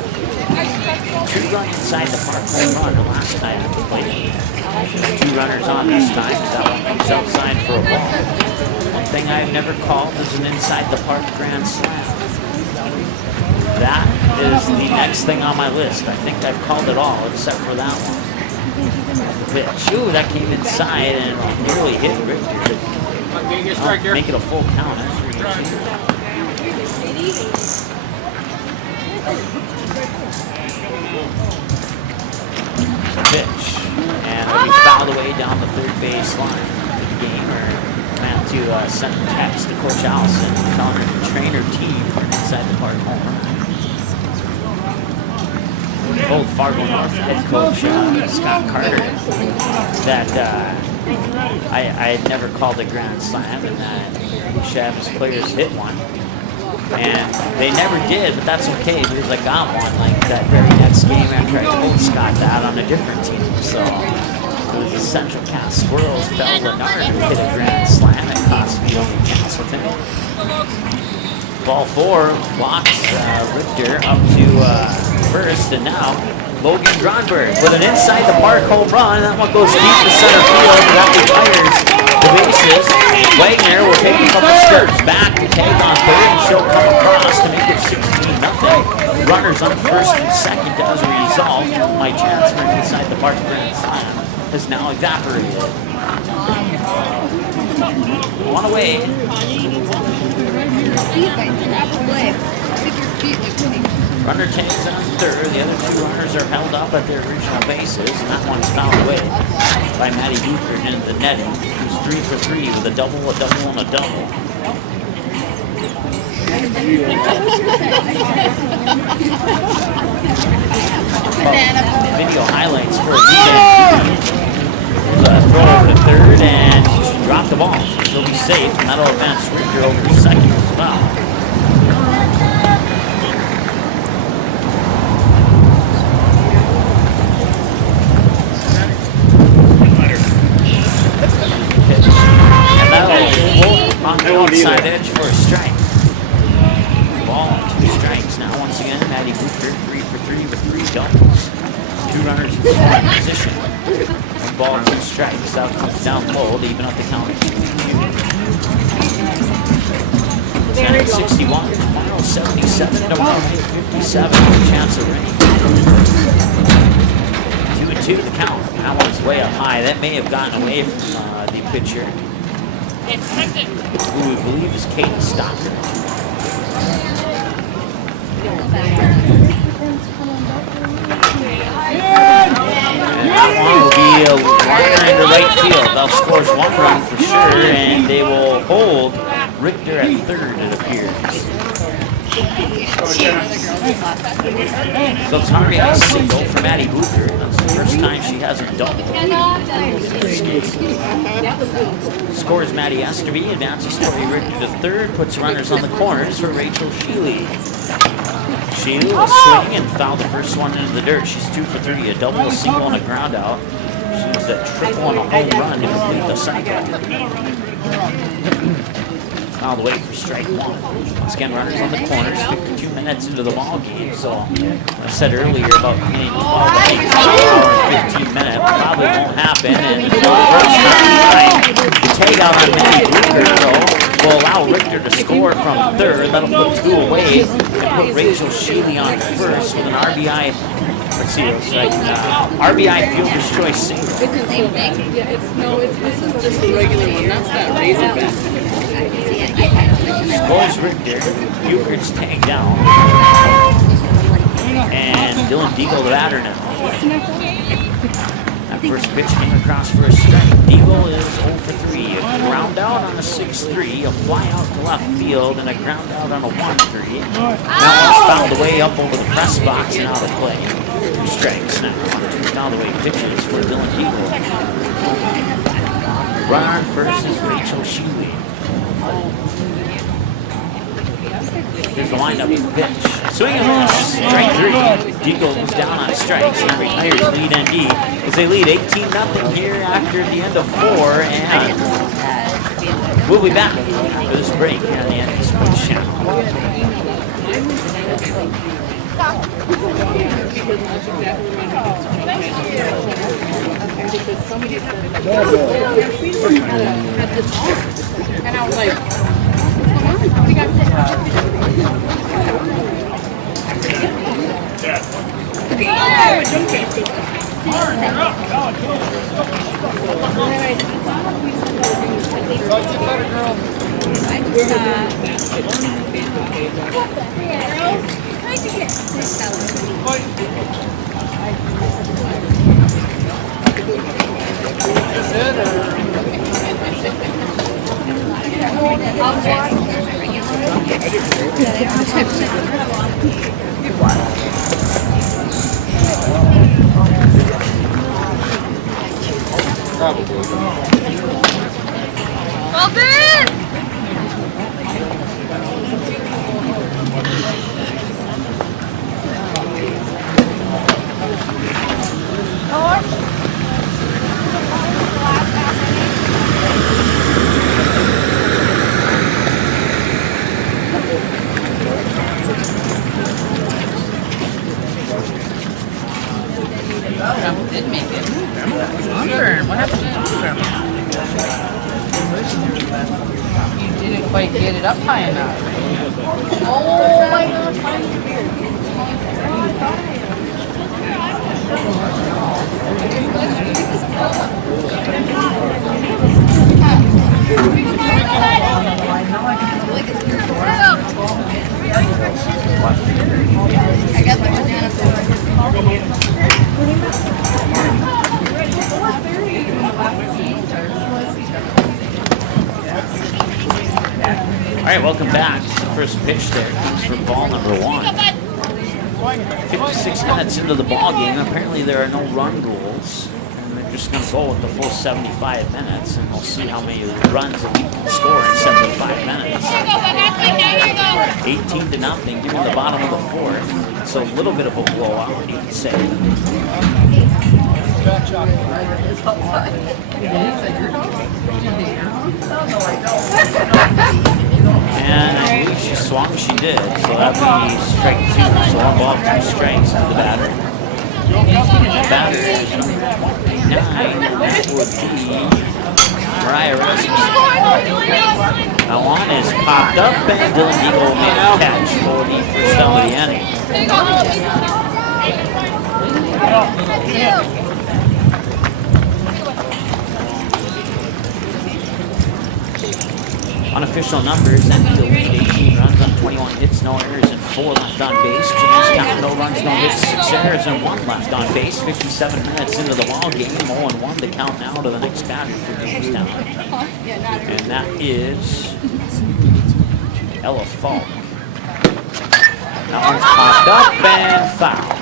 2-run inside the park home run the last time it was played. 2 runners on this time. That one comes outside for a ball. One thing I've never called is an inside the park grand slam. That is the next thing on my list. I think I've called it all except for that one. Pitch. Ooh, that came inside and nearly hit Richter. Make it a full count at 3-2. Pitch. And it'll be fouled away down the third base line. The gamer meant to send a text to Coach Allison telling her to train her team for an inside the park home run. Old Fargo North head coach Scott Carter that I had never called a grand slam, and that he should have his players hit one. And they never did, but that's okay because I got one like that very next game after I told Scott that on a different team. So it was the Central Cat Squirrels, Bell Lennard, who hit a grand slam at Costfield in Castleton. Ball 4 blocks Richter up to first, and now Logan Gronberg with an inside the park home run. That one goes deep to center field, and that retires the bases. Wagner will take a couple steps back to tag on third, and she'll come across to make it 16-0. Runners on first and second as a result. My chance for an inside the park grand slam has now evaporated. One away. Runner tags on third. The other two runners are held up at their original bases, and that one's fouled away by Maddie Duker into the netting, who's 3 for 3 with a double, and a double. Video highlights for a throw over to third, and she dropped the ball. So she'll be safe, and that'll advance Richter over to second as well. And that'll float on the outside edge for a strike. Ball on 2 strikes. Now once again, Maddie Booker 3 for 3 with 3 doubles. 2 runners in scoring position. 1 ball, 2 strikes. That comes down low to even up the count. 10-61, tomorrow 77 to 157. Chance of rain. 2-2 the count. That one's way up high. That may have gotten away from the pitcher, who we believe is Katie Stocker. That one will be a liner into right field. That scores 1 run for sure, and they will hold Richter at third, it appears. So it's already a single for Maddie Booker. That's the first time she hasn't doubled. Scores Maddie Esterby, advances Tori Richter to third, puts runners on the corners for Rachel Sheely. Sheely will swing and foul the first one into the dirt. She's 2 for 3, a double, a single, and a ground out. She's a triple and a home run to complete the cycle. All the way for strike 1. Once again, runners on the corners, 52 minutes into the ball game. So I said earlier about hitting the ball back 15 minutes. Probably won't happen. And the tag out on Maddie Booker, though, will allow Richter to score from third. That'll put 2 away and put Rachel Sheely on first with an RBI. Let's see, it's like RBI fielder's choice single. This is just a regular one. That's that Razorback. Scores Richter. Buchert's tagged down. And Dylan Deagle the batter now. That first pitch came across for a strike. Deagle is 0 for 3. A ground out on a 6-3, a fly out to left field, and a ground out on a 1-3. That one's found the way up over the press box and out of play. 2 strikes now. 2 found the way pitches for Dylan Deagle. Runner on first is Rachel Sheely. Here's the windup pitch. Swing and miss. Strike 3. Deagle goes down on strikes and retires lead ND as they lead 18-0 here after the end of 4. And we'll be back for this break here on the ND Sports Channel. And I was like, did make it. What happened to you didn't quite get it up high enough. Oh my God, find your beard. I got right, welcome back. This is the first pitch there. Comes for ball number 1. 56 minutes into the ball game. Apparently there are no run rules. And they're just going to go with the full 75 minutes. And we'll see how many runs that we can score in 75 minutes. 18-0, given the bottom of the 4th. It's a little bit of a blowout, you could say. And I believe she swung, she did. So that would be strike 2. So 1 ball, 2 strikes to the batter. The batter is number 29. That would be Mariah Rasmussen. That one is popped up, and Dylan Eagle made a catch for the first down of the inning. Unofficial numbers, Enfield lead 18 runs on 21 hits, no errors, and 4 left on base. Jamestown, no runs, no hits, 6 errors, and 1 left on base. 57 minutes into the ball game, 0-1 to count now to the next batter for Jamestown. And that is Ella Falk. That one's popped up and foul.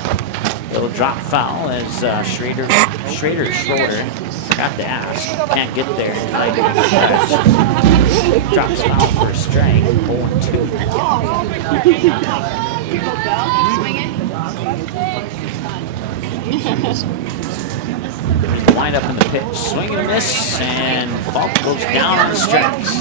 It'll drop foul as Schroeder, forgot to ask, can't get there. Drops foul for a strike, 0-2. There's the windup in the pitch, swing and a miss, and Falk goes down on the strikes.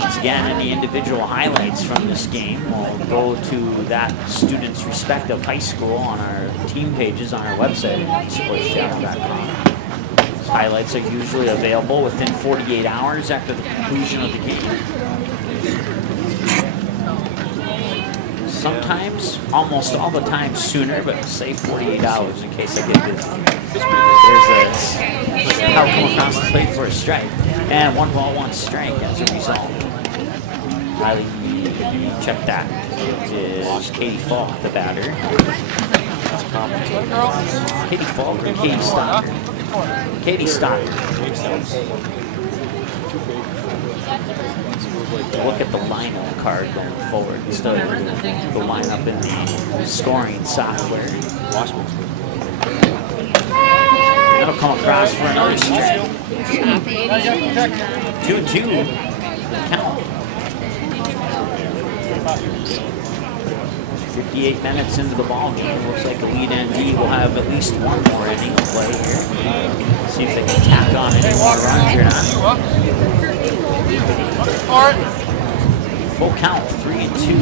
Once again, any individual highlights from this game will go to that student's respective high school on our team pages on our website, sportschannel.com. Highlights are usually available within 48 hours after the conclusion of the game. Sometimes, almost all the time sooner, but say 48 hours in case I get busy. There's how come across the plate for a strike. And 1 ball, 1 strike as a result. Riley, check that. It is Katie Falk, the batter. Katie Falk or Katie Stocker? Katie Stocker. Look at the lineup card going forward instead of the lineup in the scoring software. That'll come across for another strike. 2-2. Count. 58 minutes into the ball game. Looks like the lead ND will have at least 1 more inning to play here. See if they can tack on any more runs or not. Full count, 3-2.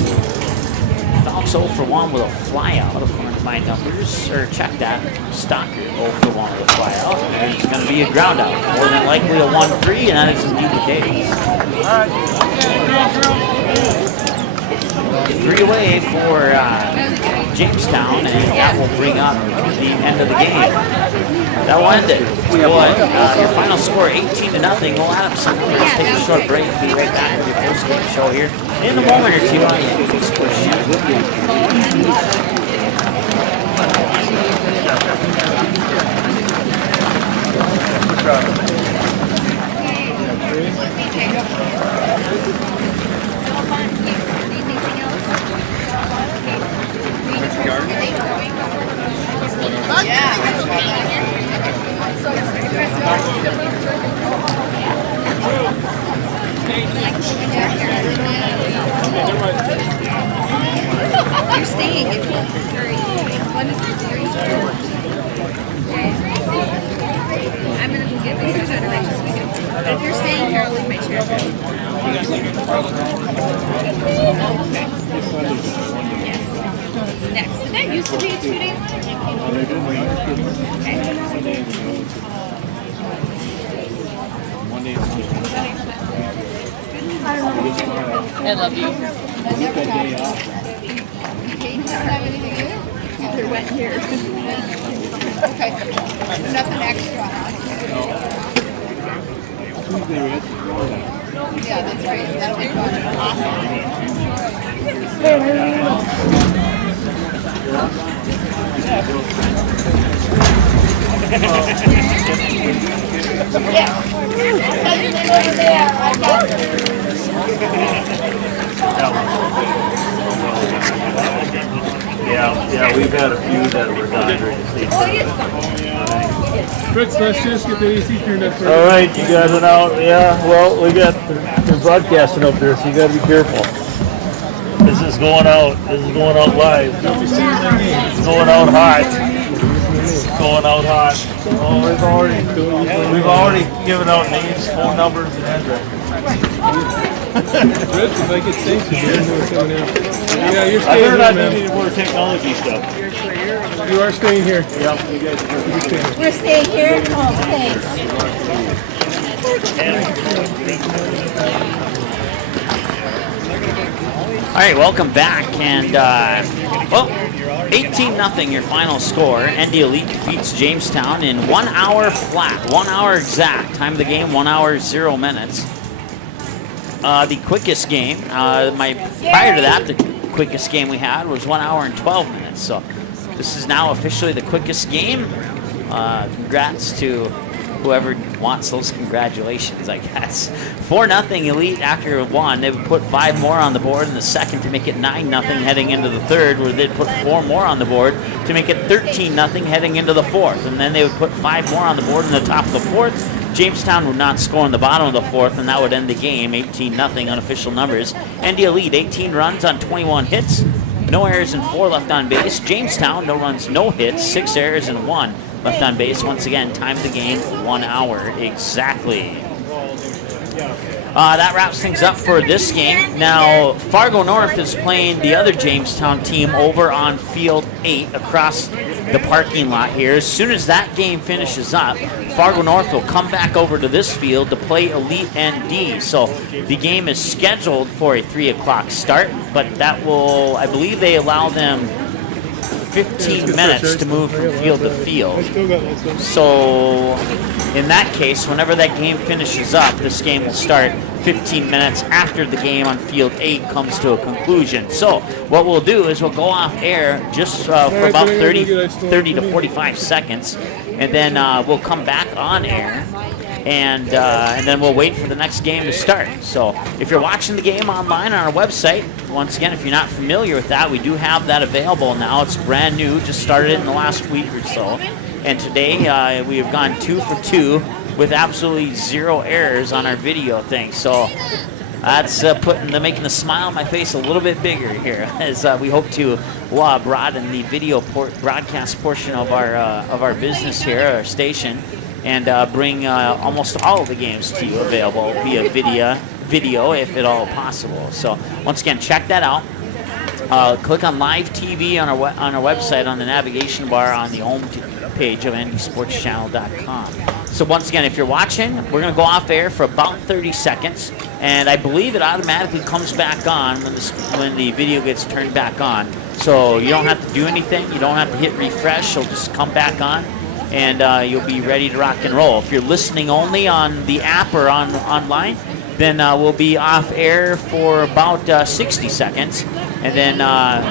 Falk 0 for 1 with a fly out, according to my numbers. Or check that. Stocker 0 for 1 with a fly out. And it's going to be a ground out. More than likely a 1-3, and that is indeed the case. 3 away for Jamestown, and that will bring up the end of the game. That will end it. Your final score 18-0. We'll add up something. Let's take a short break. Be right back with your post-game show here in a moment or two on the Sports Channel. You're staying. When is it? I'm going to go get my shoes out of right this weekend. But if you're staying here, I'll leave my chair. Next. Did that used to be a 2-day one? I love you. They're wet here. Okay. Nothing extra. Yeah, that's right. That'll be fun. Awesome. Over there, I got Yeah, we've had a few that were done during the state tournament. Fritz, let's just get the AC turned up. All right, you got it out. Yeah, well, they're broadcasting up there, so you got to be careful. This is going out. This is going out live. It's going out hot. It's going out hot. Oh, we've already given out names, phone numbers, and addresses. Fritz, if I get safe, you know what's coming out. Yeah, you're I staying heard here, I man. needed more technology stuff. You are staying here. Yep, you guys are staying. We're staying here? Oh, thanks. All right, welcome back, and well, 18-0 your final score. ND Elite defeats Jamestown in 1 hour flat, 1 hour exact. Time of the game, 1 hour 0 minutes. The quickest game, prior to that, the quickest game we had was 1 hour and 12 minutes. So this is now officially the quickest game. Congrats to whoever wants those congratulations, I guess. 4-0 Elite after one. They would put 5 more on the board in the second to make it 9-0 heading into the third, where they'd put 4 more on the board to make it 13-0 heading into the fourth. And then they would put 5 more on the board in the top of the fourth. Jamestown would not score in the bottom of the fourth, and that would end the game 18-0 unofficial numbers. ND Elite 18 runs on 21 hits, no errors and 4 left on base. Jamestown no runs, no hits, 6 errors and 1 left on base. Once again, time of the game 1 hour exactly. That wraps things up for this game. Now, Fargo North is playing the other Jamestown team over on Field 8 across the parking lot here. As soon as that game finishes up, Fargo North will come back over to this field to play Elite ND. So the game is scheduled for a 3 o'clock start, but that will, I believe they allow them 15 minutes to move from field to field. So in that case, whenever that game finishes up, this game will start 15 minutes after the game on Field 8 comes to a conclusion. So what we'll do is we'll go off air just for about 30 to 45 seconds, and then we'll come back on air, and then we'll wait for the next game to start. So if you're watching the game online on our website, once again, if you're not familiar with that, we do have that available now. It's brand new, just started in the last week or so. And today we have gone 2 for 2 with absolutely 0 errors on our video thing. So that's making the smile on my face a little bit bigger here, as we hope to broaden the video broadcast portion of our business here, our station, and bring almost all of the games to you available via video if at all possible. So once again, check that out. Click on live TV on our website on the navigation bar on the home page of ndsportschannel.com. So once again, if you're watching, we're going to go off air for about 30 seconds, and I believe it automatically comes back on when the video gets turned back on. So you don't have to do anything. You don't have to hit refresh. It'll just come back on, and you'll be ready to rock and roll. If you're listening only on the app or online, then we'll be off air for about 60 seconds, and then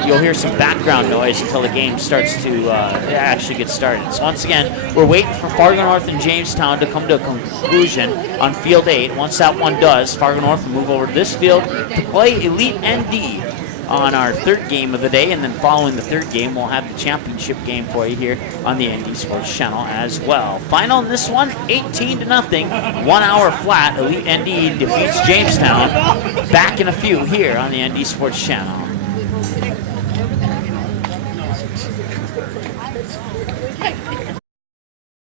you'll hear some background noise until the game starts to actually get started. So once again, we're waiting for Fargo North and Jamestown to come to a conclusion on Field 8. Once that one does, Fargo North will move over to this field to play Elite ND on our third game of the day, and then following the third game, we'll have the championship game for you here on the ND Sports Channel as well. Final in this one, 18-0, 1 hour flat. Elite ND defeats Jamestown. Back in a few here on the ND Sports Channel.